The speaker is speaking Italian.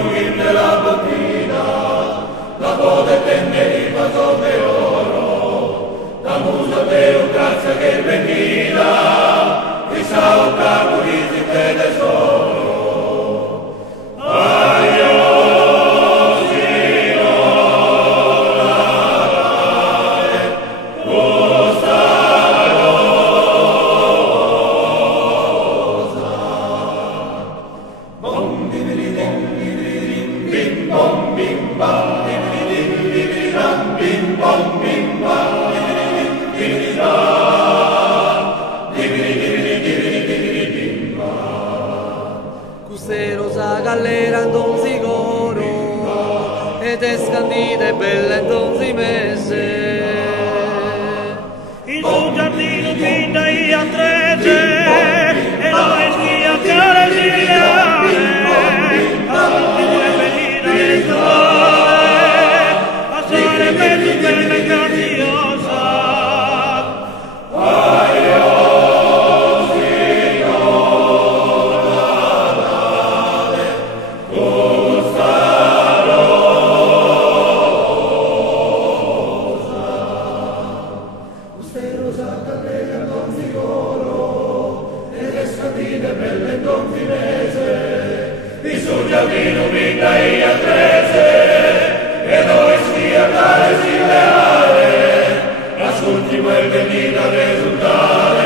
un himno e la bottina, la coda teneriva sobre oro, la musa Deo grazia che venida, e sao capo risite tesoro. Rosa gallera non si coro ed è scandita e bella non si messe il suo giardino pinta e a trece e la schia cara gigliare a tutti due venire le sole a sole mezzo bella e graziosa. Belle confinese, il suo giardino vinta e a trece, e noi stia care sin leale, ascolti quel venita risultare.